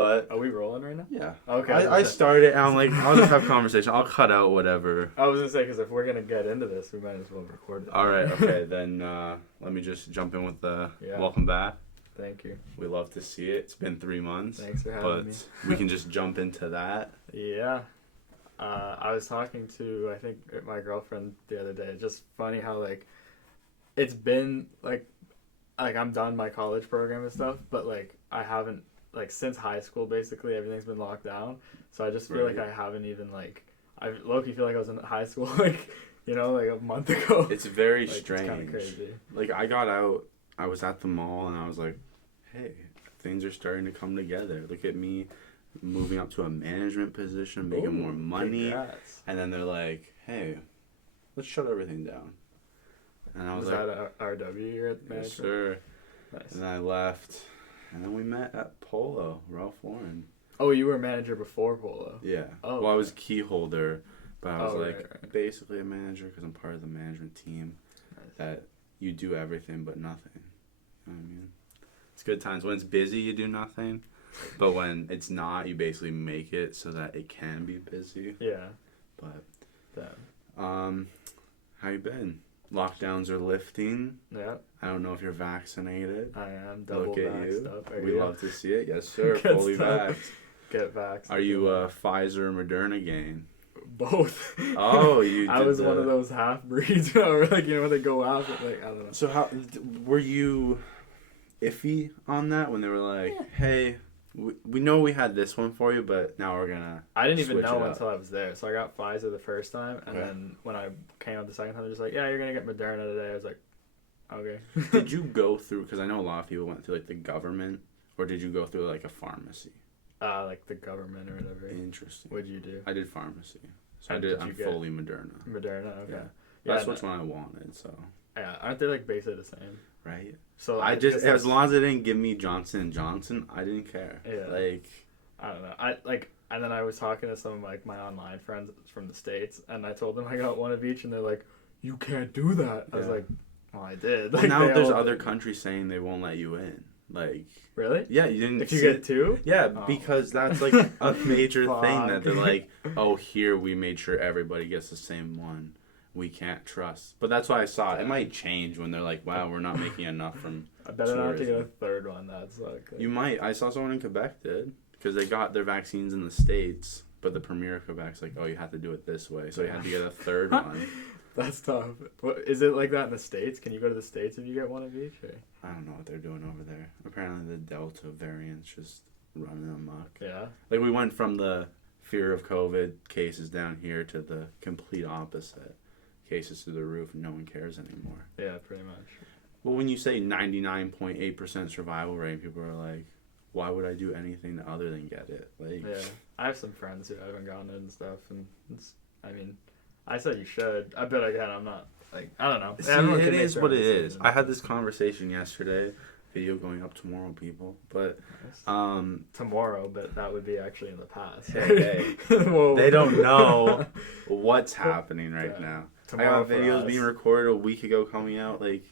But Are we rolling right now? yeah. Okay. I started, and I'm like, I'll just have conversation. I'll cut out whatever. I was gonna say, because if we're gonna get into this, we might as well record it. All right, okay, then let me just jump in with the welcome back. Thank you. We love to see it. It's been 3 months. Thanks for having me. But we can just jump into that. Yeah. I was talking to, I think, my girlfriend the other day. It's just funny how, like, it's been, like I'm done my college program and stuff, but, like, I haven't, like, since high school, basically, everything's been locked down. So I just feel like I haven't even, like, I low-key feel like I was in high school, like, you know, like a month ago. It's very like, strange. It's kind of crazy. Like, I got out, I was at the mall, and I was like, hey, things are starting to come together. Look at me moving up to a management position, making more money. Congrats. And then they're like, hey, let's shut everything down. And I was like, that RW you're at management? Yes, sir. Nice. And I left, and then we met at Polo, Ralph Lauren. Oh, you were a manager before Polo? Yeah. Oh, well, I was key holder, but I was right. basically a manager because I'm part of the management team. Nice. That you do everything but nothing. You know what I mean? It's good times. When it's busy, you do nothing. But when it's not, you basically make it so that it can be busy. Yeah. But, damn. How you been? Lockdowns are lifting. Yeah. I don't know if you're vaccinated. I am double Look at vaxxed you. up. We love to see it. Yes, sir. Fully vaxxed. Get vaxxed. Are you Pfizer or Moderna gang? Both. Oh, you did I was one of those half-breeds. Or like, you know, when they go out, like, I don't know. So how were you iffy on that when they were like, hey, we know we had this one for you, but now we're gonna I didn't even know until I was there. So I got Pfizer the first time, and then when I came out the second time, they're just like, yeah, you're gonna get Moderna today. I was like, okay. Did you go through, because I know a lot of people went through like the government, or did you go through like a pharmacy? Like the government or whatever. Interesting. What'd you do? I did pharmacy. So And I'm fully Moderna. Moderna, okay. Yeah. That's which one I wanted, so. Yeah, aren't they like basically the same? Right. So I just, as long as they didn't give me Johnson & Johnson, I didn't care. Yeah. Like, I don't know. And then I was talking to some of like my online friends from the States, and I told them I got one of each, and they're like, "You can't do that." I was like, "Well, I did." Well, like, now there's other countries saying they won't let you in. Like, really? Yeah, you didn't. If you get two? Yeah, because that's like a major thing that they're like, oh, here we made sure everybody gets the same one. We can't trust. But that's why I saw it. It might change when they're like, wow, we're not making enough from I better not have to get a third one. That's like... You might. I saw someone in Quebec did. Because they got their vaccines in the States, but the premier of Quebec's like, oh, you have to do it this way. So you had to get a third one. That's tough. Is it like that in the States? Can you go to the States if you get one of each? Or? I don't know what they're doing over there. Apparently the Delta variant's just running amok. Yeah. Like we went from the fear of COVID cases down here to the complete opposite. Cases through the roof and no one cares anymore. Yeah, pretty much. Well, when you say 99.8% survival rate, people are like, why would I do anything other than get it? Like, yeah. I have some friends who haven't gotten it and stuff, and I said you should. I bet again, I'm not, like, I don't know. See, it is what it is. I had this conversation yesterday. Video going up tomorrow, people. But tomorrow, but that would be actually in the past. Hey. They don't know what's happening right now. Tomorrow I got videos being recorded a week ago coming out. Like,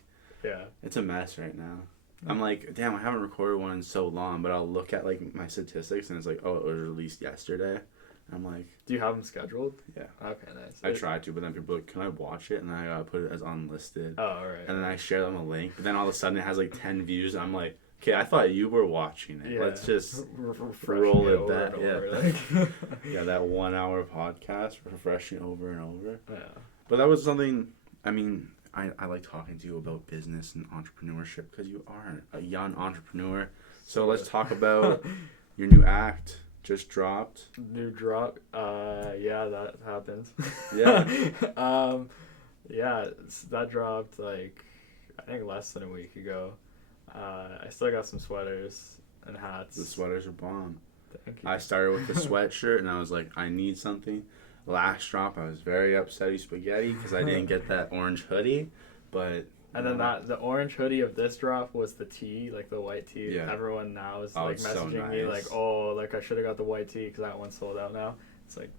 yeah, it's a mess right now. I'm like, damn, I haven't recorded one in so long, but I'll look at like my statistics and it's like, oh, it was released yesterday. I'm like, do you have them scheduled? Yeah. Okay, nice. I tried to, but then people are like, can I watch it? And then I gotta put it as unlisted. Oh, all right. And then I share them a link, but then all of a sudden it has like 10 views. And I'm like, okay, I thought you were watching it. Yeah. Let's just roll it back. Yeah. Yeah, that 1 hour podcast, refreshing over and over. Yeah. But that was something, I mean, I like talking to you about business and entrepreneurship because you are a young entrepreneur. So let's talk about your new act. Just dropped. New drop. Yeah, that happens. Yeah. Yeah, that dropped like I think less than a week ago. I still got some sweaters and hats. The sweaters are bomb. Thank you. I started with the sweatshirt and I was like, I need something. Last drop, I was very upsetty spaghetti because I didn't get that orange hoodie, but. And then the orange hoodie of this drop was the tee, like the white tee. Yeah. Everyone now is like messaging me like, oh, like I should have got the white tee because that one sold out now. It's like,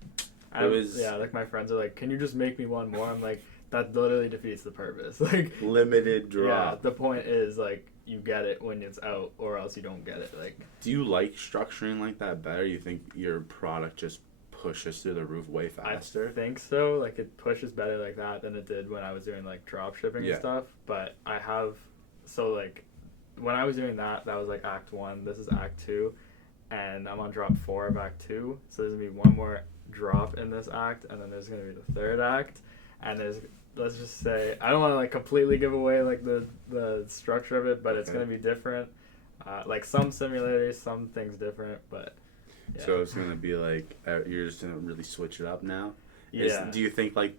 like my friends are like, can you just make me one more? I'm like, that literally defeats the purpose. Like limited drop. Yeah, the point is like you get it when it's out, or else you don't get it. Like, do you like structuring like that better? You think your product just pushes through the roof way faster? I think so. Like, it pushes better like that than it did when I was doing like drop shipping and stuff. But I have, so like when I was doing that was like Act 1. This is Act 2, and I'm on drop 4 of Act 2. So there's gonna be one more drop in this act, and then there's gonna be the third act, and there's, let's just say, I don't want to like completely give away like the structure of it, but it's gonna be different. Like some similarities, some things different, but. Yeah. So it's gonna be like you're just gonna really switch it up now. Yeah. Do you think like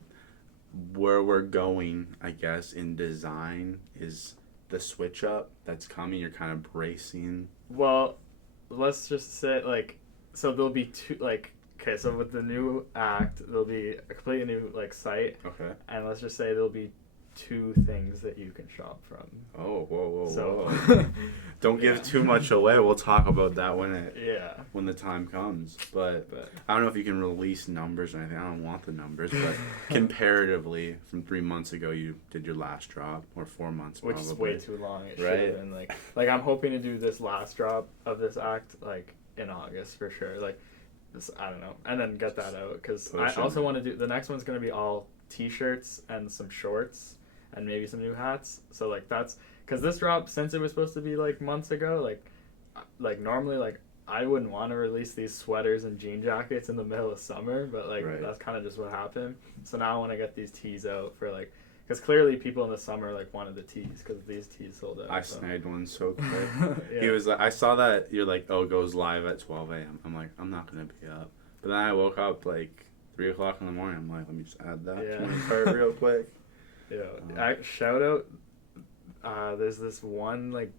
where we're going, I guess, in design is the switch up that's coming? You're kind of bracing. Well, let's just say like, so there'll be two like. Okay, so with the new act, there'll be a completely new like site. Okay. And let's just say there'll be 2 things that you can shop from. Oh, whoa. So, don't give too much away. We'll talk about that when the time comes. But I don't know if you can release numbers or anything. I don't want the numbers, but comparatively, from 3 months ago, you did your last drop, or 4 months, which probably. is way too long. It should have been like I'm hoping to do this last drop of this act like in August for sure. Like. I don't know, and then get that out, because I also want to do, the next one's going to be all t-shirts and some shorts and maybe some new hats. So like that's because this drop, since it was supposed to be like months ago, like normally like I wouldn't want to release these sweaters and jean jackets in the middle of summer, but like that's kind of just what happened. So now I want to get these tees out for like, because clearly people in the summer like wanted the tees, because these tees sold out. I snagged one so quick. He was like, I saw that you're like, oh, it goes live at 12 a.m. I'm like, I'm not gonna be up. But then I woke up like 3 o'clock in the morning. I'm like, let me just add that to my cart real quick. Yeah. Shout out. There's this one like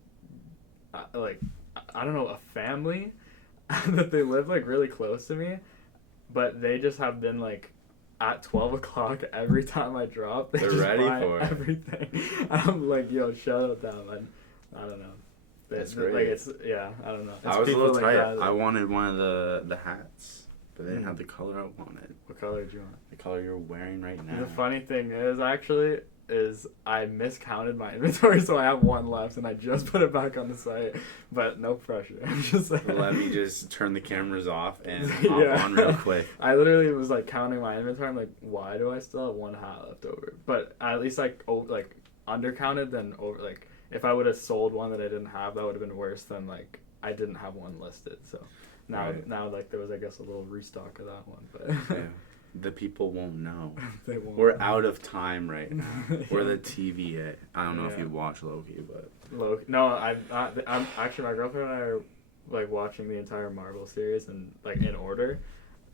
I don't know, a family that they live like really close to me, but they just have been like. At 12 o'clock, every time I drop, they're ready for it. Everything. I'm like, yo, shout out them. And I don't know. That's great. Like, I don't know. It's I was a little tight. Like I wanted one of the hats, but they didn't have the color I wanted. What color did you want? The color you're wearing right now. The funny thing is I miscounted my inventory, so I have one left, and I just put it back on the site. But no pressure. I'm just like, let me just turn the cameras off and hop on real quick. I literally was like counting my inventory. I'm like, why do I still have one hat left over? But at least like undercounted than over. Like if I would have sold one that I didn't have, that would have been worse than like I didn't have one listed. So now like there was, I guess, a little restock of that one. But yeah. The people won't know. They won't. We're out of time right now. We're the TVA. I don't know if you watch Loki, but Loki. No, I'm actually, my girlfriend and I are like watching the entire Marvel series and like in order.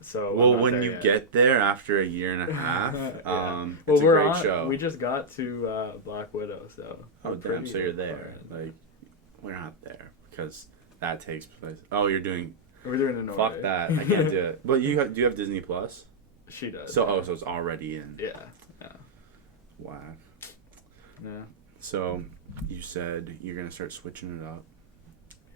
So when you get there after a year and a half, it's a great show. We just got to Black Widow, so. Oh damn! So you're there. Like, we're not there because that takes place. Oh, we're doing it in order. Fuck that! I can't do it. But do you have Disney Plus? She does. So so it's already in. Yeah. Whack. Yeah. So you said you're gonna start switching it up.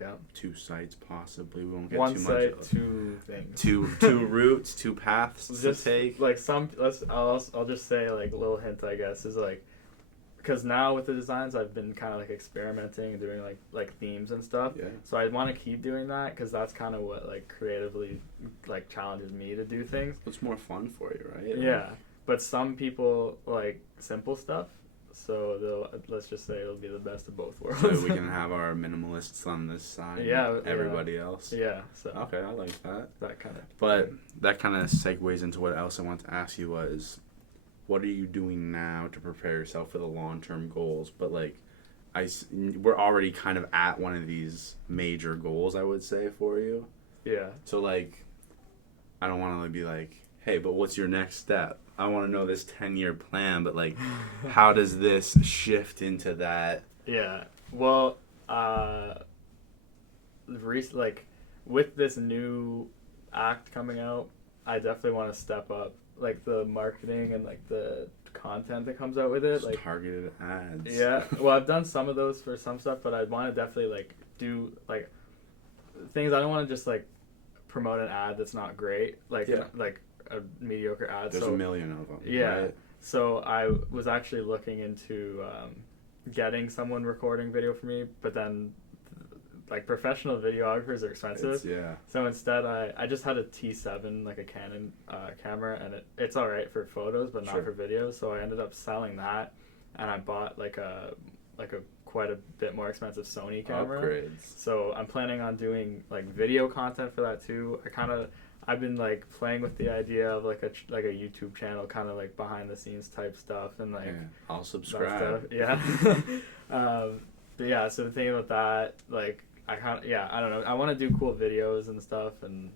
Yeah. 2 sites possibly. We won't get one too site, much. 2 things. Two routes, 2 paths to take. Like I'll just say like a little hint, I guess, is like, because now with the designs I've been kind of like experimenting and doing like themes and stuff. Yeah. So I want to keep doing that, because that's kind of what like creatively like challenges me to do things. It's more fun for you, right? Yeah. But some people like simple stuff, so let's just say it'll be the best of both worlds. So we can have our minimalists on this side. Yeah. Everybody else. Yeah. So. Okay, I like that. That kind of. But that kind of segues into what else I want to ask you was, what are you doing now to prepare yourself for the long-term goals? But like, we're already kind of at one of these major goals, I would say, for you. Yeah. So like, I don't want to be like, hey, but what's your next step? I want to know this 10-year plan, but like, how does this shift into that? Yeah. Well, like with this new act coming out, I definitely want to step up like the marketing and like the content that comes out with it. Like targeted ads. Yeah. Well, I've done some of those for some stuff, but I want to definitely like do like things. I don't want to just like promote an ad that's not great. Like a mediocre ad. There's a million of them. Yeah. Right? So I was actually looking into getting someone recording video for me, but then like professional videographers are expensive. So instead I just had a T7, like a Canon camera, and it's all right for photos but not for videos. So I ended up selling that, and I bought like a quite a bit more expensive Sony camera. Upgrades. So I'm planning on doing like video content for that too. I've been like playing with the idea of like a YouTube channel, kind of like behind the scenes type stuff, and like I'll subscribe. Yeah. But yeah, so the thing about that, like I don't know. I want to do cool videos and stuff and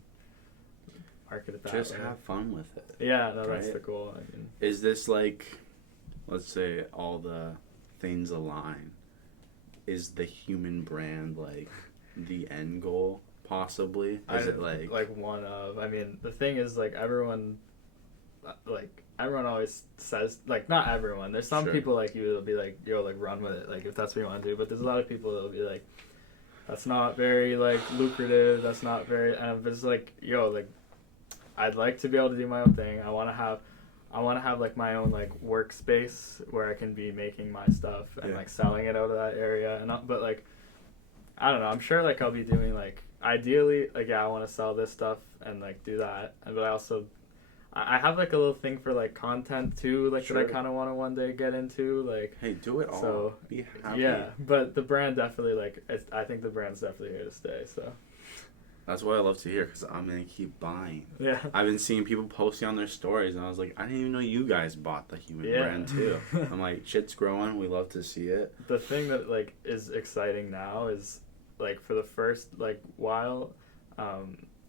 market it that way. Just have fun with it. Yeah, no, that's the goal. I mean, is this like, let's say all the things align, is the human brand like the end goal possibly? Is it like one of? I mean, the thing is like everyone always says, like, not everyone. There's some people like you that'll be like, yo, like run with it, like if that's what you want to do. But there's a lot of people that'll be like, that's not very like lucrative. That's not very. And it's like, yo, like I'd like to be able to do my own thing. I want to have like my own like workspace where I can be making my stuff and like selling it out of that area. But like, I don't know. I'm sure like I'll be doing like, ideally like, I want to sell this stuff and like do that. But I have like a little thing for like content too, like that I kind of want to one day get into. Like, hey, do it all. So be happy. Yeah, but the brand definitely I think the brand's definitely here to stay. So that's what I love to hear, because I'm gonna keep buying. Yeah, I've been seeing people posting on their stories, and I was like, I didn't even know you guys bought the human brand too. I'm like, shit's growing. We love to see it. The thing that like is exciting now is like for the first like while,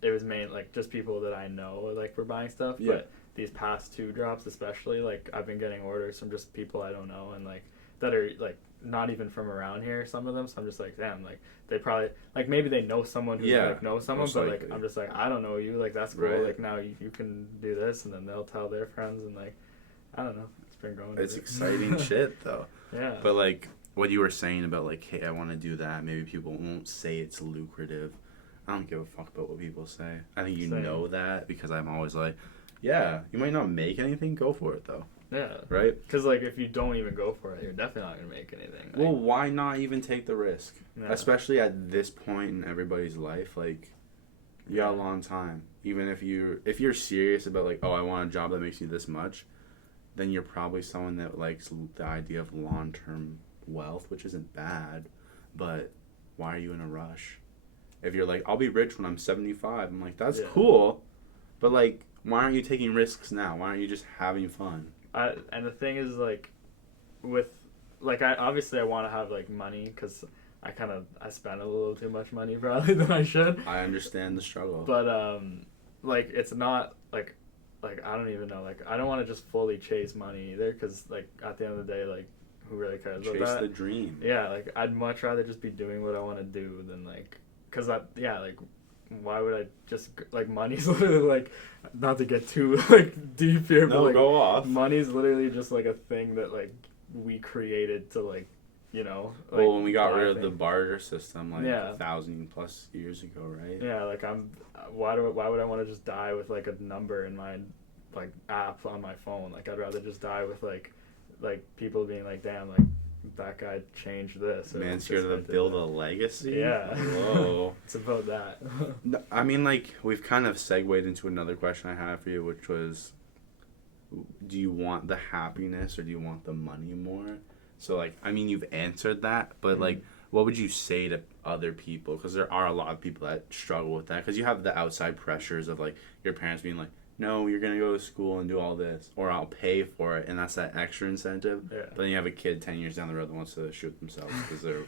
it was mainly like just people that I know like were buying stuff. But these past 2 drops especially, like I've been getting orders from just people I don't know, and like that are like not even from around here, some of them. So I'm just like, damn, like they probably like maybe they know someone who like knows someone, but like I'm just like, I don't know you, like that's cool, like now you can do this, and then they'll tell their friends, and like I don't know, it's been growing. It's exciting shit though. Yeah. But like what you were saying about like, hey, I want to do that, maybe people won't say it's lucrative. I don't give a fuck about what people say. I think you know that, because I'm always like, yeah, you might not make anything, go for it though. Yeah. Right? Because like if you don't even go for it, you're definitely not gonna make anything. Like, well, why not even take the risk? Yeah. Especially at this point in everybody's life, like you got a long time. Even if you're serious about like, oh, I want a job that makes you this much, then you're probably someone that likes the idea of long-term wealth, which isn't bad, but why are you in a rush? If you're like, I'll be rich when I'm 75, I'm like, that's cool, but like, why aren't you taking risks now? Why aren't you just having fun? And the thing is, like, with, like, I want to have, like, money, because I spend a little too much money probably than I should. I understand the struggle. But, like, it's not, like, I don't even know, like, I don't want to just fully chase money either, because, like, at the end of the day, like, who really cares about that? Chase the dream. Yeah, like, I'd much rather just be doing what I want to do than, like, because like, why would I just, like, money's literally, like, not to get too, like, deep here, but, like, go off. Money's literally just, like, a thing that, like, we created to, like, you know. Like, well, when we got rid of the barter system, like, 1,000+ years ago, right? Yeah, like, why would I want to just die with, like, a number in my, like, app on my phone? Like, I'd rather just die with, like, people being like, damn, like, that guy changed this. Man's here to build a legacy? Yeah. Whoa. It's about that. I mean, like, we've kind of segued into another question I had for you, which was, do you want the happiness or do you want the money more? So, like, I mean, you've answered that, but, like, what would you say to other people? Because there are a lot of people that struggle with that. Because you have the outside pressures of, like, your parents being like, no, you're going to go to school and do all this, or I'll pay for it, and that's that extra incentive. Yeah. But then you have a kid 10 years down the road that wants to shoot themselves because they're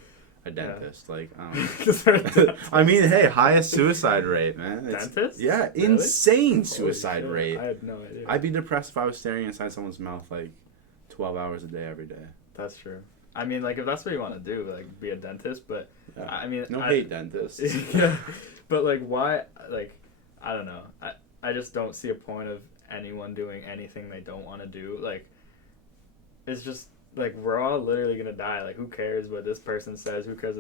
a dentist. Like, I mean, hey, highest suicide rate, man. Dentist? Yeah, really? Insane suicide rate. I had no idea. I'd be depressed if I was staring inside someone's mouth, like, 12 hours a day every day. That's true. I mean, like, if that's what you want to do, like, be a dentist, but, I mean... No hate dentists. Yeah, but, like, why, like, I don't know. I just don't see a point of anyone doing anything they don't want to do. Like, it's just, like, we're all literally going to die. Like, who cares what this person says? Who cares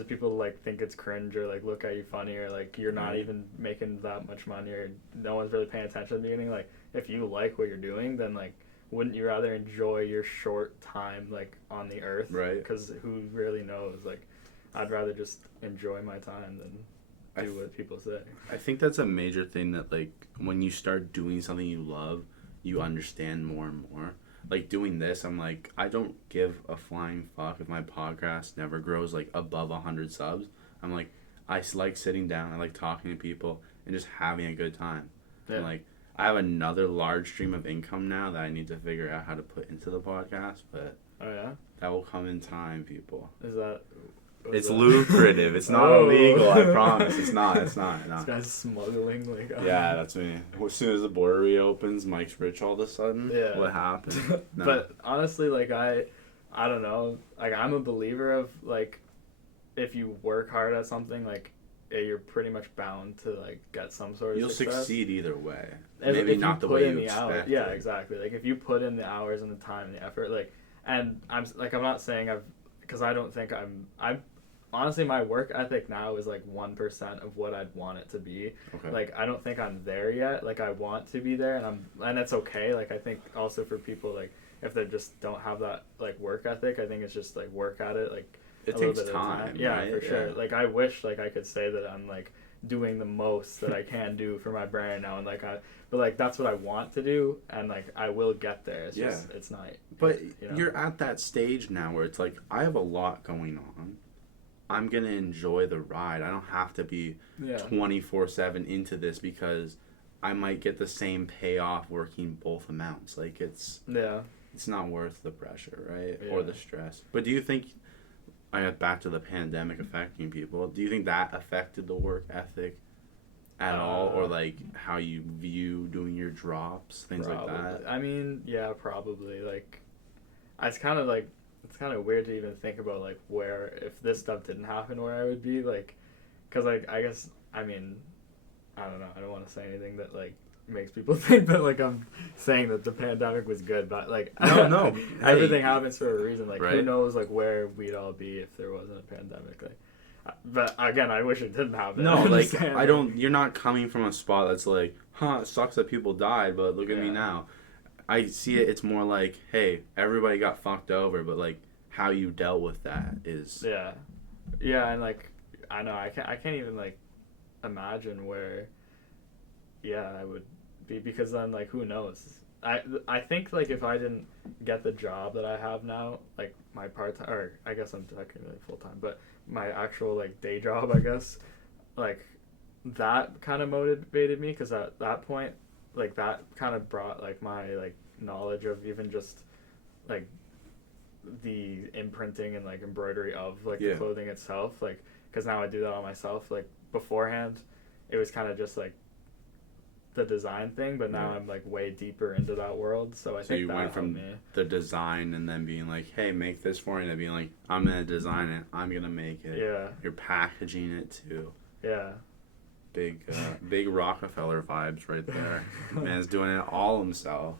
if people, like, think it's cringe or, like, look at you funny or, like, you're not even making that much money or no one's really paying attention at the beginning? Like, if you like what you're doing, then, like, wouldn't you rather enjoy your short time, like, on the earth? Right. Because who really knows? Like, I'd rather just enjoy my time than do what people say. I think that's a major thing that, like, when you start doing something you love, you understand more and more. Like, doing this, I'm like, I don't give a flying fuck if my podcast never grows, like, above 100 subs. I'm like, I like sitting down, I like talking to people, and just having a good time. Yeah. And, like, I have another large stream of income now that I need to figure out how to put into the podcast, but oh yeah, that will come in time, people. It's lucrative. It's not illegal. I promise. It's not. This guy's smuggling like. Yeah, that's me. As soon as the border reopens, Mike's rich all of a sudden. Yeah. What happened? No. But honestly, like I don't know. Like I'm a believer of like, if you work hard at something, like you're pretty much bound to like get some sort of. You'll success. Succeed either way. Maybe if not the way you expect. Hours, yeah, exactly. Like if you put in the hours and the time and the effort, like, and I'm not saying because I don't think I'm. Honestly, my work ethic now is like 1% of what I'd want it to be. Okay. Like I don't think I'm there yet. Like I want to be there, and that's okay. Like I think also for people like if they just don't have that like work ethic, I think it's just like work at it. Like it takes time. Yeah, right? for sure. Like I wish like I could say that I'm like doing the most that I can do for my brand now, and but like that's what I want to do, and like I will get there. It's just it's not. But you're at that stage now where it's like I have a lot going on. I'm going to enjoy the ride. I don't have to be 24/7 into this because I might get the same payoff working both amounts. Like it's not worth the pressure, right? Yeah. Or the stress. But do you think, back to the pandemic affecting people, do you think that affected the work ethic at all? Or like how you view doing your drops, things like that? I mean, yeah, probably. Like, it's kind of weird to even think about like where if this stuff didn't happen where I would be, like, because like I guess I mean I don't know, I don't want to say anything that like makes people think that like I'm saying that the pandemic was good, but like no everything happens for a reason. Like right. Who knows like where we'd all be if there wasn't a pandemic. Like, but again, I wish it didn't happen. No, like you're not coming from a spot that's like, it sucks that people died, but look at me now. I see it. It's more like, hey, everybody got fucked over, but like how you dealt with that is. Yeah, and like I know I can't even like imagine where. Yeah, I would be, because then like who knows? I think like if I didn't get the job that I have now, like my part-time, or I guess I'm technically full-time, but my actual like day job, I guess, like that kind of motivated me, because at that point, like that kind of brought like my like knowledge of even just like the imprinting and like embroidery of like the clothing itself, like because now I do that all myself. Like beforehand, it was kind of just like the design thing, but now I'm like way deeper into that world. So I think you that went from the design and then being like, hey, make this for me, and then being like, I'm gonna design it, I'm gonna make it. Yeah. You're packaging it too. Yeah. Big Rockefeller vibes right there. Man's doing it all himself.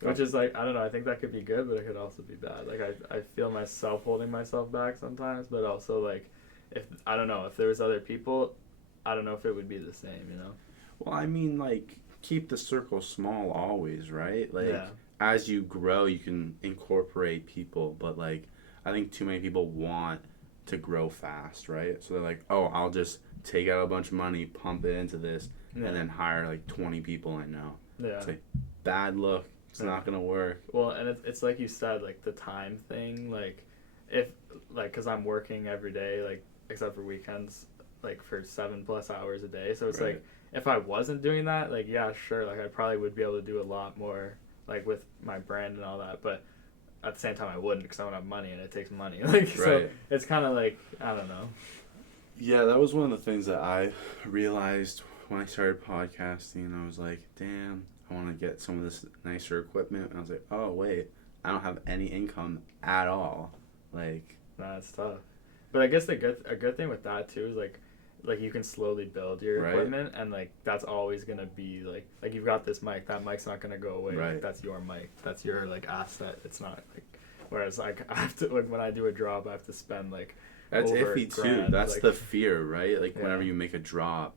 Which is like, I don't know, I think that could be good, but it could also be bad. Like I feel myself holding myself back sometimes, but also like if I don't know, if there was other people, I don't know if it would be the same, you know? Well, I mean, like, keep the circle small always, right? Like, as you grow, you can incorporate people, but, like, I think too many people want to grow fast, right? So they're like, oh, I'll just take out a bunch of money, pump it into this, and then hire, like, 20 people I know. Yeah. It's like, bad look. It's not going to work. Well, and it's like you said, like, the time thing, like, if, like, because I'm working every day, like, except for weekends, like, for 7+ hours a day, so it's like, if I wasn't doing that, like, yeah, sure, like, I probably would be able to do a lot more, like, with my brand and all that, but at the same time, I wouldn't, because I don't have money, and it takes money, like, so it's kind of like, I don't know. Yeah, that was one of the things that I realized when I started podcasting. I was like, damn, I want to get some of this nicer equipment, and I was like, oh, wait, I don't have any income at all, like. That's tough. But I guess a good thing with that, too, is, like you can slowly build your equipment, and like that's always gonna be like you've got this mic, that mic's not gonna go away. Like, that's your mic, that's your like asset. It's not like, whereas like I have to, like when I do a drop, I have to spend like that's over iffy $1,000, too. That's like, the fear, right? Like whenever you make a drop,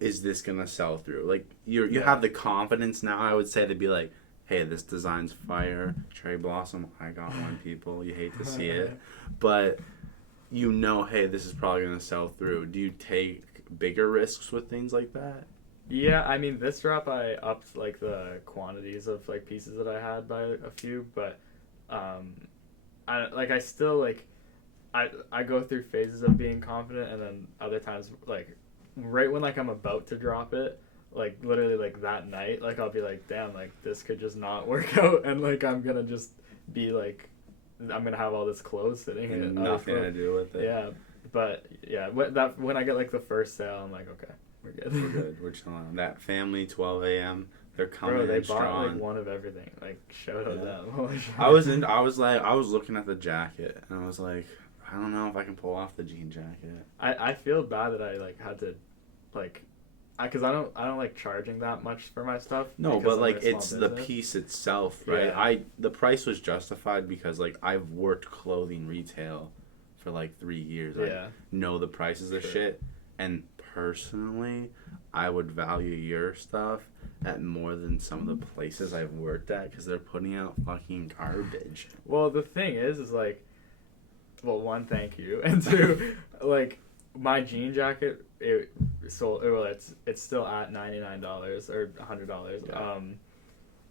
is this gonna sell through? Like you have the confidence now, I would say, to be like, hey, this design's fire, cherry blossom, I got one, people. You hate to see it. But you know, hey, this is probably going to sell through. Do you take bigger risks with things like that? Yeah, I mean, this drop I upped like the quantities of like pieces that I had by a few, but I still like I go through phases of being confident, and then other times like right when like I'm about to drop it, like literally like that night, like I'll be like, damn, like this could just not work out, and like I'm gonna just be like, I'm gonna have all this clothes sitting and nothing to do with it. Yeah, but yeah, when I get like the first sale, I'm like, okay. We're good. We're good. We're chilling. That family, 12 a.m. They're coming they in bought strong. like one of everything. Like shout out them. I was looking at the jacket and I was like, I don't know if I can pull off the jean jacket. I feel bad that I like had to, like, because I don't like charging that much for my stuff. No, but like it's the piece itself, right? Yeah. The price was justified because like I've worked clothing retail for like 3 years. Yeah. I know the prices of shit, and personally, I would value your stuff at more than some of the places I've worked at because they're putting out fucking garbage. Well, the thing is like, well, one, thank you, and two, like my jean jacket, it's still at $99 or $100. Yeah.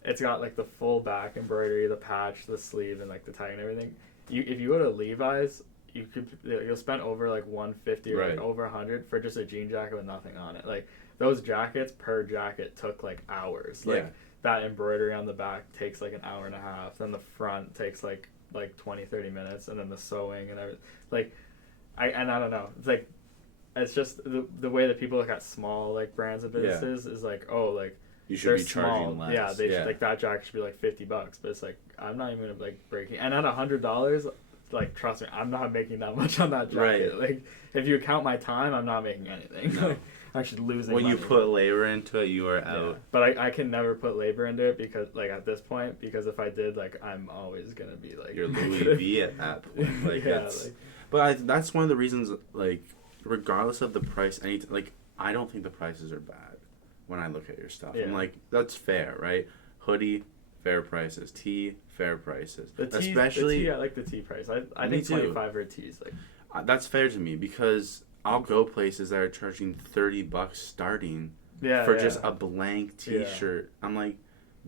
It's got like the full back embroidery, the patch, the sleeve, and like the tag and everything. If you go to Levi's, you'll spend over like $150 or like over $100 for just a jean jacket with nothing on it. Like those jackets per jacket took like hours. Like that embroidery on the back takes like an hour and a half. Then the front takes like 20-30 minutes, and then the sewing and everything. Like I don't know. It's like it's just the way that people look at small like brands and businesses is like, oh, like you should be charging less. Yeah, they should, like that jacket should be like $50, but it's like I'm not even gonna like break it. And at $100. Like, trust me, I'm not making that much on that jacket. Right. Like, if you count my time, I'm not making anything. No. Like, I'm actually losing when money. you put labor into it, you are out. Yeah. But I can never put labor into it because, like, at this point, because if I did, like, I'm always going to be, like... You're Louis V at that point. Like, but that's one of the reasons, like, regardless of the price, I don't think the prices are bad when I look at your stuff. Yeah. I'm like, that's fair, right? Hoodie, fair prices. Tee, fair prices. Especially, I like the tee price. I think 25 for a tee is like... that's fair to me because I'll go places that are charging $30 starting for just a blank T-shirt. I'm like,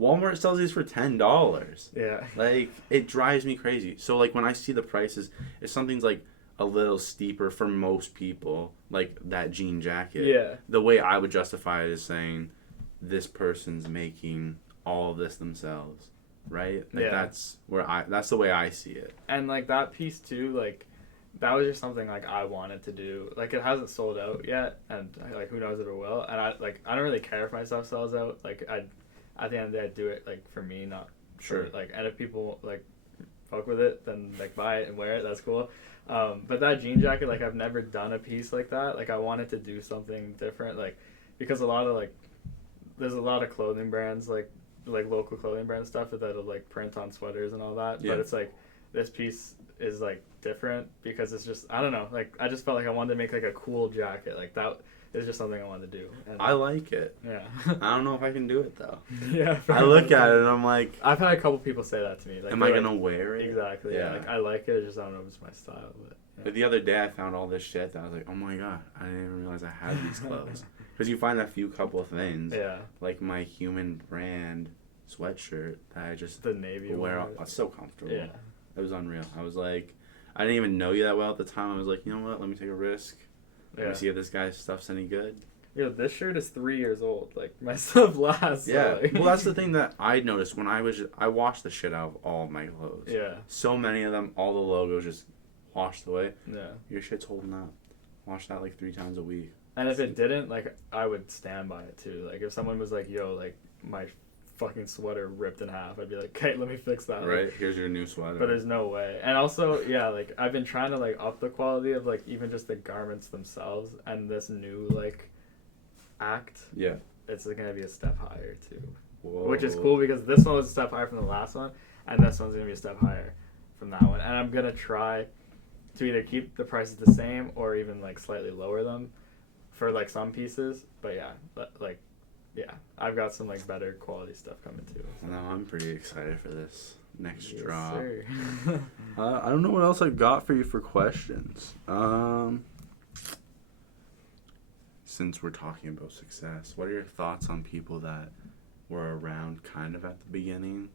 Walmart sells these for $10. Yeah. Like, it drives me crazy. So, like, when I see the prices, if something's, like, a little steeper for most people, like that jean jacket, the way I would justify it is saying, this person's making all of this themselves, right? Like that's the way I see it. And like that piece too, like that was just something like I wanted to do. Like it hasn't sold out yet, and like who knows if it will. And I don't really care if my stuff sells out. Like at the end of the day, I'd do it like for me, not for like. And if people like fuck with it, then like buy it and wear it. That's cool. But that jean jacket, like I've never done a piece like that. Like I wanted to do something different, like because there's a lot of clothing brands like local clothing brand stuff that'll like print on sweaters and all that. But it's like this piece is like different because it's just I don't know. Like I just felt like I wanted to make like a cool jacket. Like that is just something I wanted to do. And, I like it. Yeah. I don't know if I can do it though. Yeah. I look at it and I'm like, I've had a couple people say that to me. Like, am I gonna wear it? Exactly. Yeah. Like I like it. I just don't know if it's my style. But the other day I found all this shit that I was like, oh my god, I didn't even realize I had these clothes. Because you find a few couple of things. Yeah. Like my Human brand sweatshirt that I just the navy wear. It's so comfortable. Yeah. It was unreal. I was like, I didn't even know you that well at the time. I was like, you know what? Let me take a risk. Let me see if this guy's stuff's any good. Yo, this shirt is 3 years old. Like my stuff lasts. Yeah. Well, that's the thing that I noticed when I washed the shit out of all of my clothes. Yeah. So many of them, all the logos just washed away. Yeah. Your shit's holding up. Wash that like 3 times a week. And if it didn't, like, I would stand by it, too. Like, if someone was like, yo, like, my fucking sweater ripped in half, I'd be like, okay, let me fix that. Right, like, here's your new sweater. But there's no way. And also, yeah, like, I've been trying to, like, up the quality of, like, even just the garments themselves. And this new, like, act. Yeah. It's going to be a step higher, too. Whoa. Which is cool because this one was a step higher from the last one. And this one's going to be a step higher from that one. And I'm going to try to either keep the prices the same or even, like, slightly lower them for like some pieces, but yeah, I've got some like better quality stuff coming too. So. No, I'm pretty excited for this next drop. Sir. I don't know what else I got for you for questions. Since we're talking about success, what are your thoughts on people that were around kind of at the beginning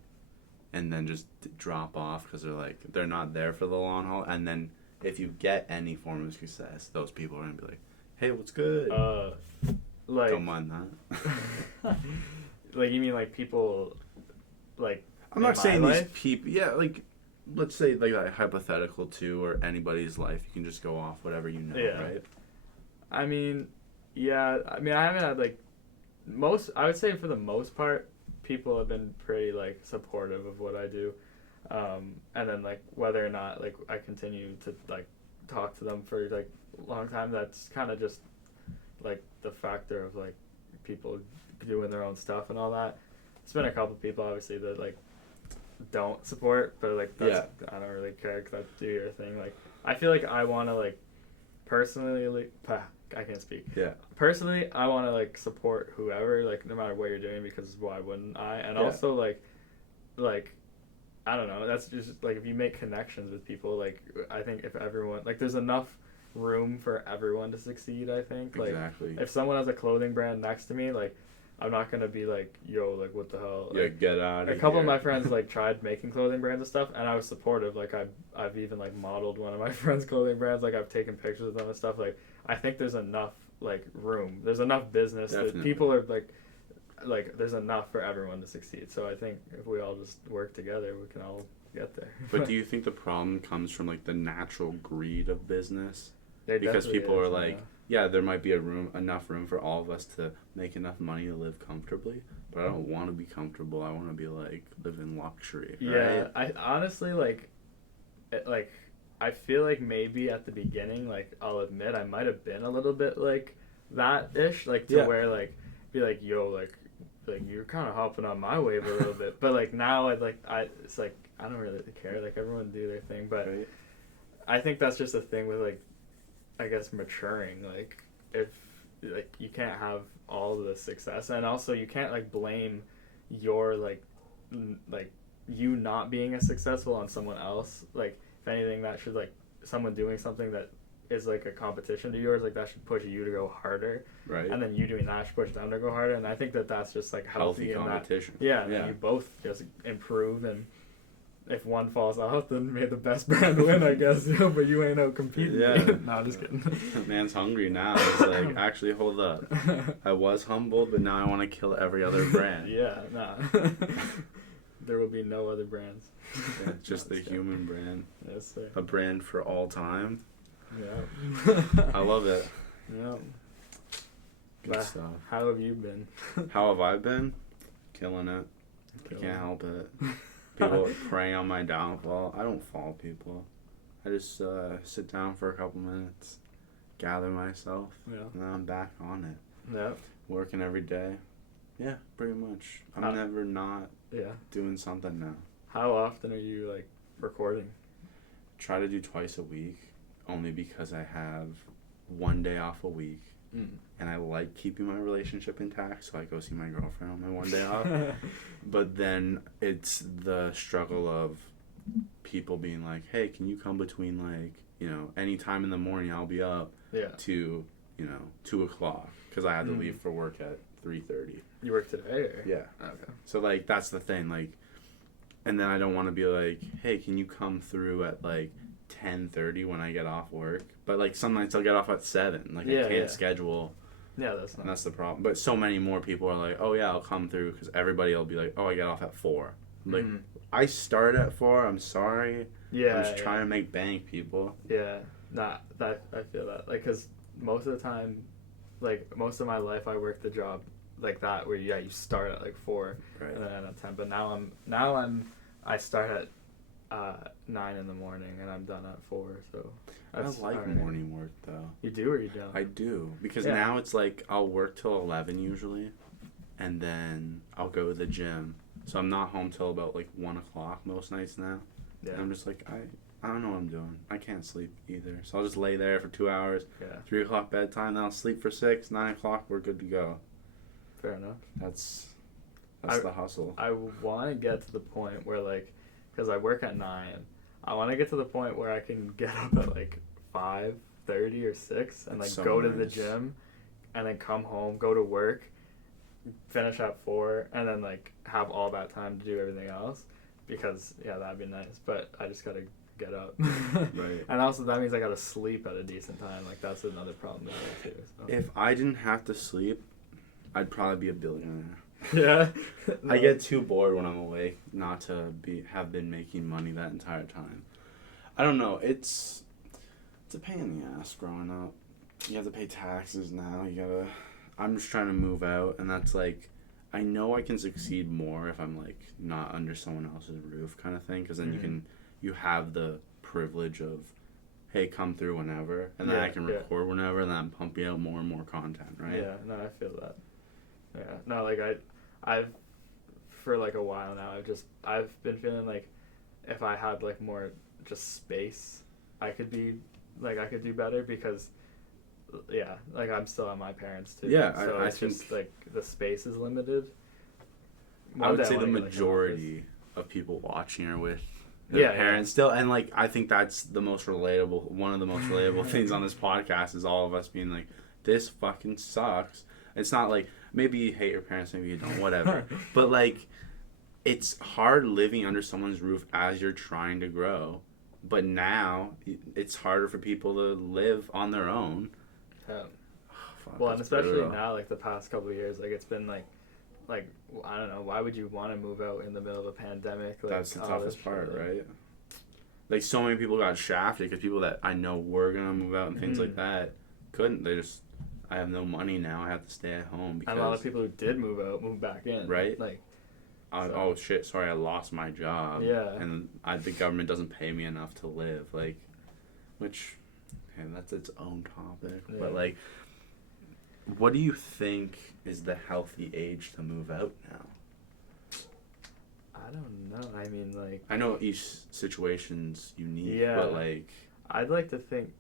and then just drop off because they're not there for the long haul, and then if you get any form of success, those people are gonna be like, hey, what's good? Like, don't mind that. Like, you mean like people like I'm not saying these people, yeah, like let's say like hypothetical too, or anybody's life, you can just go off whatever you know, right? I mean, yeah, I haven't had like I would say for the most part, people have been pretty like supportive of what I do. And then like whether or not like I continue to like talk to them for like a long time, that's kind of just like the factor of like people doing their own stuff and all that. It's been a couple people obviously that like don't support, but like that's, I don't really care because I do your thing. Like I feel like I want to like personally like I can't speak. Yeah. Personally, I want to like support whoever, like no matter what you're doing, because why wouldn't I? And also like I don't know. That's just like if you make connections with people, like I think if everyone like there's enough room for everyone to succeed. I think like if someone has a clothing brand next to me, like I'm not gonna be like, yo, like what the hell? Like, get out of here. A couple of my friends like tried making clothing brands and stuff, and I was supportive. Like I've even like modeled one of my friends' clothing brands. Like I've taken pictures of them and stuff. Like I think there's enough like room. There's enough business that people are like there's enough for everyone to succeed. So I think if we all just work together, we can all get there. But do you think the problem comes from like the natural greed of business? Because people are like, yeah, there might be enough room for all of us to make enough money to live comfortably, but I don't want to be comfortable. I want to be like live in luxury. Yeah, right? I honestly like I feel like maybe at the beginning, like I'll admit I might have been a little bit like that ish, like to where like be like, yo, like you're kind of hopping on my wave a little bit, but like now it's like I don't really care. Like everyone do their thing, but I think that's just a thing with like I guess maturing. Like if like you can't have all the success, and also you can't like blame your like you not being as successful on someone else. Like if anything, that should like someone doing something that is like a competition to yours, like that should push you to go harder, right? And then you doing that should push them to go harder, and I think that's just like healthy competition. And you both just improve, and if one falls out, then may the best brand win, I guess. But you ain't out competing. Yeah. No, I'm just kidding. Man's hungry now. It's like, actually, hold up. I was humbled, but now I want to kill every other brand. Yeah, nah. There will be no other brands. Yeah, just the human brand. Yes, sir. A brand for all time. Yeah. I love it. Yeah. Good stuff. How have you been? How have I been? Killing it. I can't help it. People preying on my downfall. I don't follow people. I just sit down for a couple minutes, gather myself, and then I'm back on it. Yeah. Working every day. Yeah, pretty much. I'm never not doing something now. How often are you like recording? Try to do twice a week, only because I have one day off a week. And I like keeping my relationship intact, so I go see my girlfriend on my one day off. But then it's the struggle of people being like, hey, can you come between like, any time in the morning I'll be up to, 2 o'clock, because I had to leave for work at 3:30. You work today? Or? Yeah. Okay. So like that's the thing, like, and then I don't want to be like, hey, can you come through at like 10:30 when I get off work? But like some nights I'll get off at 7. Like I can't schedule. Yeah, that's not. And that's the problem. But so many more people are like, oh yeah, I'll come through, because everybody will be like, oh, I get off at 4. I'm like, I start at 4. I'm sorry. Yeah. I'm just trying to make bank, people. Yeah. Nah, that I feel that. Like, cause most of the time, like most of my life, I worked the job like that where you start at like 4 and then end at 10. But I start at 9 in the morning and I'm done at 4. So I like morning work though. You do or you don't? I do, because now it's like I'll work till 11 usually, and then I'll go to the gym. So I'm not home till about like 1 o'clock most nights now. Yeah. And I'm just like I don't know what I'm doing. I can't sleep either. So I'll just lay there for 2 hours. Yeah. 3 o'clock bedtime, then I'll sleep for 6. 9 o'clock, we're good to go. Fair enough. That's the hustle. I want to get to the point where, like, because I work at 9, I want to get to the point where I can get up at, like, 5:30 or 6 and, like, so go to nice. the gym and then come home, go to work, finish at 4, and then, like, have all that time to do everything else. Because, yeah, that'd be nice. But I just got to get up. Right. And also that means I got to sleep at a decent time. Like, that's another problem with me, too. So. If I didn't have to sleep, I'd probably be a billionaire. Yeah. I get too bored when I'm awake not to have been making money that entire time. I don't know. It's a pain in the ass growing up. You have to pay taxes now. I'm just trying to move out, and that's like, I know I can succeed more if I'm like not under someone else's roof kind of thing, because then you have the privilege of, hey, come through whenever, and then I can record whenever, and then I'm pumping out more and more content, right? Yeah, no, I feel that. Yeah, no, like I've for like a while now, I've been feeling like if I had like more just space, I could do better, because like I'm still at my parents too. Yeah, so I it's think just like the space is limited. I would say the majority of people watching are with their parents still, and like I think that's the most relatable. One of the most relatable things on this podcast is all of us being like, "This fucking sucks." It's not like maybe you hate your parents, maybe you don't, whatever. But like, it's hard living under someone's roof as you're trying to grow. But now it's harder for people to live on their own. Yeah. Well, and especially now, like the past couple of years, like it's been like I don't know, why would you want to move out in the middle of a pandemic? Like, that's the toughest part, right? Like so many people got shafted because people that I know were gonna move out and things like that couldn't. I have no money now. I have to stay at home. Because, and a lot of people who did move out moved back in. Right. Like. Oh shit! Sorry, I lost my job. Yeah. And the government doesn't pay me enough to live. Like, which, that's its own topic. Yeah. But like, what do you think is the healthy age to move out now? I don't know. I mean, like. I know each situation's unique. Yeah. But like. I'd like to think,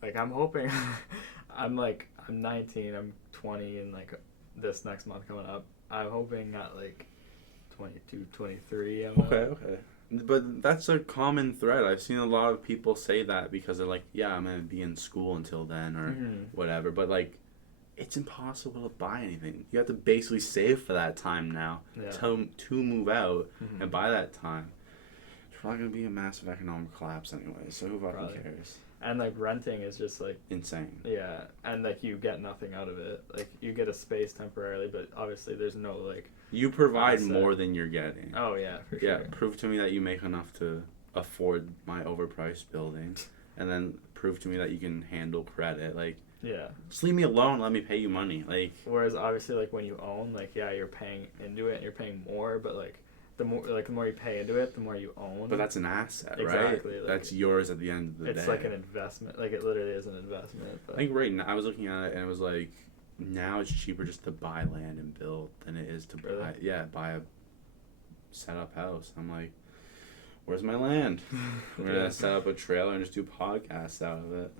like, I'm hoping. I'm 19. I'm 20, and like this next month coming up, I'm hoping at like 22, 23. Okay. But that's a common thread. I've seen a lot of people say that because they're like, yeah, I'm going to be in school until then or whatever. But, like, it's impossible to buy anything. You have to basically save for that time now to move out. And by that time, it's probably going to be a massive economic collapse anyway. So who fucking cares? And, like, renting is just, like... insane. Yeah. And, like, you get nothing out of it. Like, you get a space temporarily, but obviously there's no, like... You provide more than you're getting. Oh, yeah, for sure. Yeah, prove to me that you make enough to afford my overpriced building. And then prove to me that you can handle credit. Like, just leave me alone, let me pay you money. Like, whereas, obviously, like, when you own, like, yeah, you're paying into it and you're paying more, but, like... The more you pay into it, the more you own. But that's an asset, right? Exactly. Like, that's yours at the end of the day. It's like an investment. Like, it literally is an investment. But. I think right now, I was looking at it and it was like, now it's cheaper just to buy land and build than it is to buy a set-up house. I'm like, where's my land? We're going to set up a trailer and just do podcasts out of it.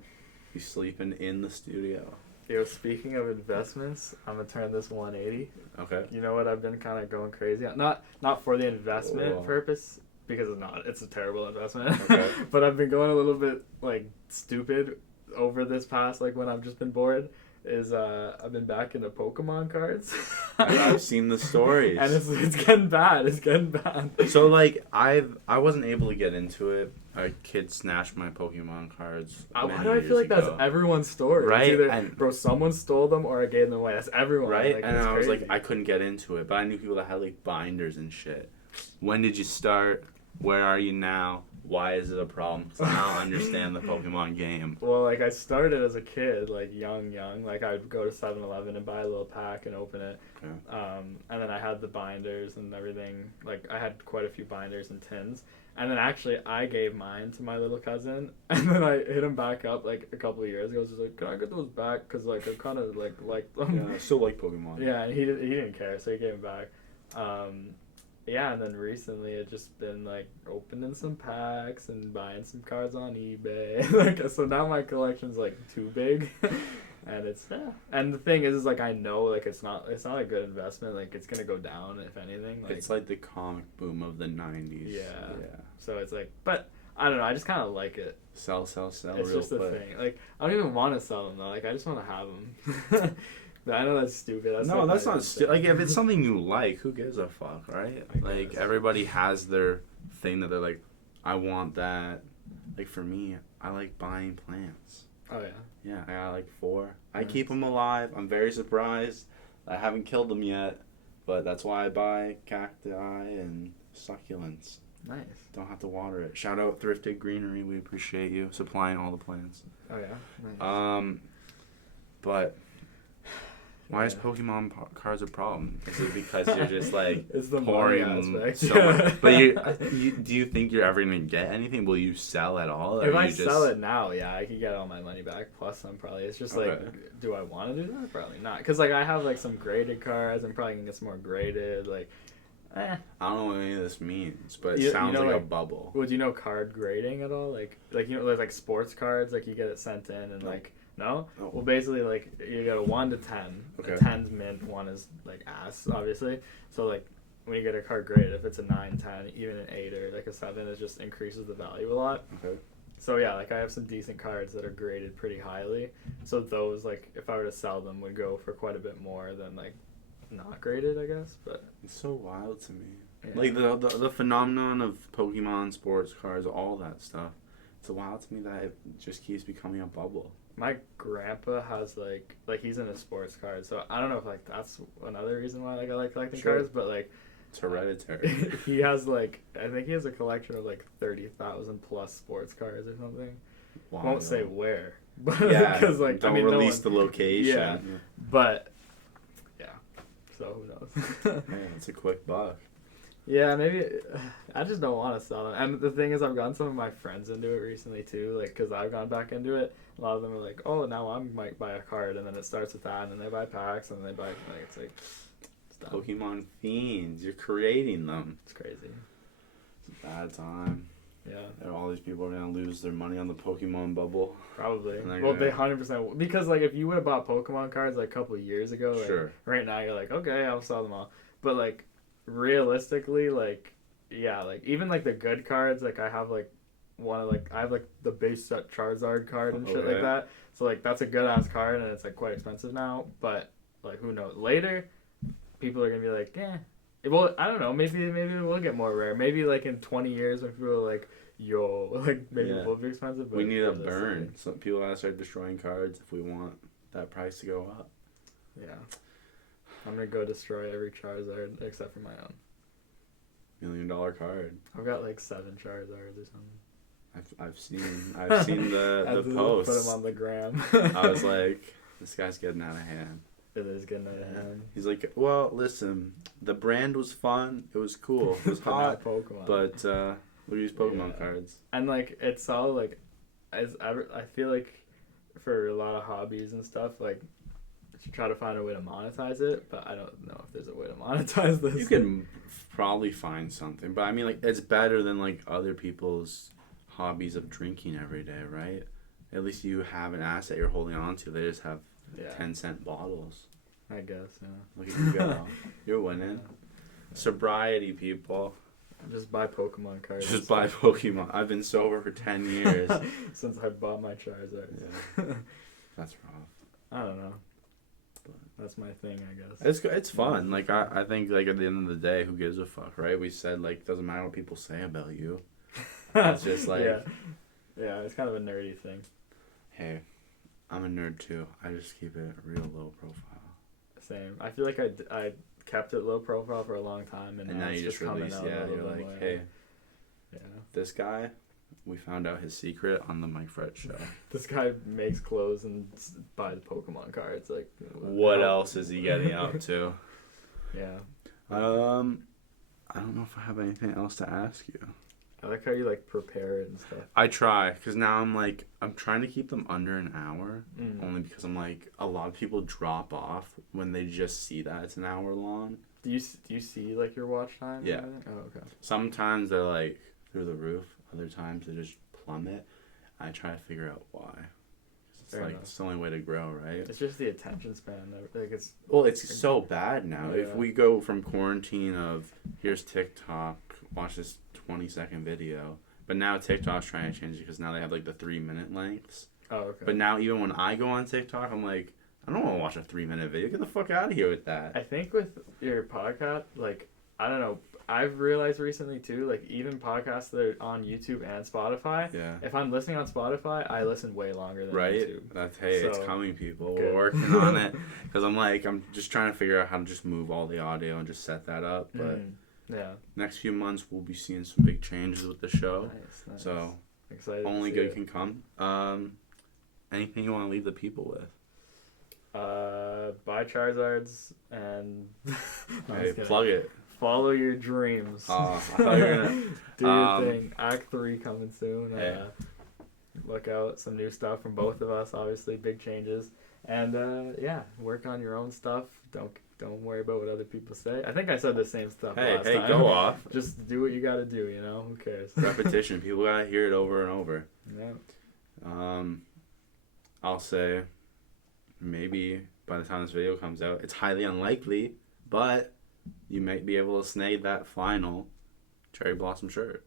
Be sleeping in the studio. Yo, speaking of investments, I'm going to turn this 180. Okay. You know what I've been kind of going crazy on? Not for the investment purpose, because it's a terrible investment. Okay. But I've been going a little bit, like, stupid over this past, like, when I've just been bored, is I've been back into Pokemon cards. I've seen the stories. And it's getting bad. It's getting bad. So, like, I wasn't able to get into it. A kid snatched my Pokemon cards. Why do I feel like that's everyone's story? Right? It's either, someone stole them or I gave them away. That's everyone. Right? Like, and I was like, I couldn't get into it. But I knew people that had, like, binders and shit. When did you start? Where are you now? Why is it a problem? Because I don't understand the Pokemon game. Well, like, I started as a kid, like, young. Like, I'd go to 7-Eleven and buy a little pack and open it. Okay. And then I had the binders and everything. Like, I had quite a few binders and tins. And then, actually, I gave mine to my little cousin. And then I hit him back up, like, a couple of years ago. I was just like, can I get those back? Because, like, I kind of, like them. Yeah, I still like Pokemon. Yeah, and he didn't care, so he gave them back. Yeah, and then recently it's just been, like, opening some packs and buying some cards on eBay. Like, so now my collection's, like, too big. And it's and the thing is like I know like it's not a good investment. Like it's gonna go down if anything. Like, it's like the comic boom of the 90s. Yeah. So it's like, but I don't know. I just kind of like it. Sell. It's real just a quick. thing. Like I don't even want to sell them though. Like I just want to have them. I know that's stupid. That's not stupid. Like if it's something you like, who gives a fuck, right? Like everybody has their thing that they're like, I want that. Like for me, I like buying plants. Oh yeah. Yeah, I got like 4. I keep them alive. I'm very surprised. I haven't killed them yet, but that's why I buy cacti and succulents. Nice. Don't have to water it. Shout out Thrifted Greenery. We appreciate you supplying all the plants. Oh yeah. Nice. But why is Pokemon cards a problem? Is it because you're just like it's the pouring aspect. so much? But do you think you're ever gonna get anything? Will you sell at all? If I sell it now, yeah, I could get all my money back. Plus, it's just Okay. like, do I want to do that? Probably not. Because like I have like some graded cards. I'm probably gonna get some more graded. Like, I don't know what any of this means, but it sounds like a bubble. Would you know card grading at all? Like there's like sports cards. Like you get it sent in and like. No? Well, basically, like, you get a 1 to 10. Okay. A 10's mint, 1 is, like, ass, obviously. So, like, when you get a card grade, if it's a 9, 10, even an 8 or, like, a 7, it just increases the value a lot. Okay. So, yeah, like, I have some decent cards that are graded pretty highly. So, those, like, if I were to sell them, would go for quite a bit more than, like, not graded, I guess. But it's so wild to me. Yeah. Like, the phenomenon of Pokemon, sports cards, all that stuff. It's wild to me that it just keeps becoming a bubble. My grandpa has like he's into sports cards, so I don't know if like that's another reason why like I like collecting cards, but like it's hereditary. He has like I think he has a collection of like 30,000 plus sports cards or something. Wow. Won't say where, but yeah, because like don't release the location. Yeah, but yeah, so who knows? Man, it's a quick buck. Yeah, maybe I just don't want to sell them. And the thing is, I've gotten some of my friends into it recently too, like because I've gone back into it. A lot of them are like, "Oh, now I might buy a card," and then it starts with that, and then they buy packs, and then they buy like it's like it's done. Pokemon fiends, you're creating them. It's crazy. It's a bad time. Yeah. And all these people are gonna lose their money on the Pokemon bubble. Probably. Well, they 100% because like if you would have bought Pokemon cards like a couple of years ago, like, sure. Right now you're like, okay, I'll sell them all, but like. Realistically, like, yeah, like, even, like, the good cards, like, I have, like, I have, like, the base set Charizard card and shit like that, so, like, that's a good-ass card, and it's, like, quite expensive now, but, like, who knows, later, people are gonna be like, well, I don't know, maybe we'll get more rare, maybe, like, in 20 years, when people are like, yo, like, maybe it will be expensive, but... We need a burn, so people gotta start destroying cards if we want that price to go up. Yeah. I'm gonna go destroy every Charizard except for my own. $1 million card. I've got like 7 Charizards or something. I've seen the posts. Put them on the gram. I was like, this guy's getting out of hand. It is getting out of hand. He's like, well, listen, the brand was fun. It was cool. It was hot. Pokemon. But we use Pokemon cards. And like it's all like, I feel like for a lot of hobbies and stuff like. Try to find a way to monetize it, but I don't know if there's a way to monetize this. You can probably find something, but I mean, like, it's better than like other people's hobbies of drinking every day, right? At least you have an asset you're holding on to. They just have 10-cent bottles. I guess, yeah. Look at you go. You're winning. Sobriety, people. Just buy Pokemon cards. Just buy Pokemon. I've been sober for 10 years. Since I bought my Charizard. Yeah. That's rough. I don't know. That's my thing, I guess. It's fun. Like, I think, like, at the end of the day, who gives a fuck, right? We said, like, doesn't matter what people say about you. It's just, like... Yeah, it's kind of a nerdy thing. Hey, I'm a nerd, too. I just keep it real low profile. Same. I feel like I kept it low profile for a long time, and now you just release, you're like, more. Hey, this guy... We found out his secret on the Mike Fred show. This guy makes clothes and buys Pokemon cards. Like, what else is he getting up to? Yeah. I don't know if I have anything else to ask you. I like how you like prepare it and stuff. I try, because now I'm trying to keep them under an hour, only because I'm like, a lot of people drop off when they just see that it's an hour long. Do you see like your watch time? Yeah. Oh, okay. Sometimes they're like through the roof. Other times they just plummet. I try to figure out why. It's the only way to grow, right? It's just the attention span. Like it's so bad now. Yeah. If we go from quarantine of here's TikTok, watch this 20-second video, but now TikTok's trying to change it because now they have like the 3-minute lengths. Oh, okay. But now even when I go on TikTok, I'm like, I don't want to watch a 3-minute video. Get the fuck out of here with that. I think with your podcast, like, I don't know, I've realized recently too, like even podcasts that are on YouTube and Spotify, if I'm listening on Spotify, I listen way longer than YouTube. It's coming, people. We're working on it. Because I'm just trying to figure out how to just move all the audio and just set that up. But next few months, we'll be seeing some big changes with the show. Nice. So excited. Only good can come. Anything you want to leave the people with? Buy Charizards and hey, plug it. Follow your dreams. I thought you were gonna do your thing. Act 3 coming soon. Hey. Look out, some new stuff from both of us. Obviously, big changes. And work on your own stuff. Don't worry about what other people say. I think I said the same stuff last time. Hey, go off. Just do what you gotta do. Who cares? Repetition. People gotta hear it over and over. Yeah. I'll say, maybe by the time this video comes out, it's highly unlikely, but you might be able to snag that final Cherry Blossom shirt.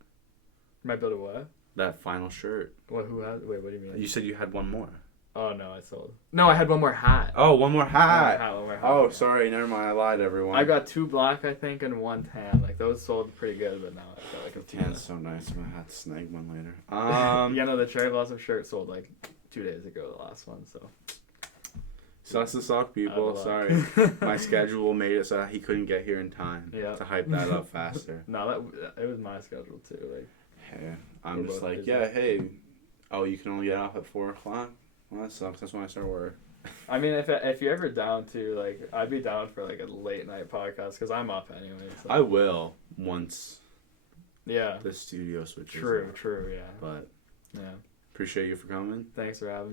Might be able to what? That final shirt. What? Who has? Wait, what do you mean? You said you had one more. Oh, no, I sold. No, I had one more hat. Oh, one more hat. One more hat. Oh, sorry, never mind. I lied, everyone. I got 2 black, I think, and 1 tan. Like, those sold pretty good, but now I feel like the tan's so nice. I'm gonna have to snag one later. The Cherry Blossom shirt sold like 2 days ago, the last one, so. Sucks to suck, people. Sorry. My schedule made it so he couldn't get here in time to hype that up faster. No, it was my schedule too. Like, hey, I'm just like, busy. You can only get off at 4 o'clock? Well, that sucks. That's when I start work. I mean, if you're ever down to, like, I'd be down for, like, a late night podcast because I'm up anyway. So. I will once the studio switches. True, yeah. But appreciate you for coming. Thanks for having me.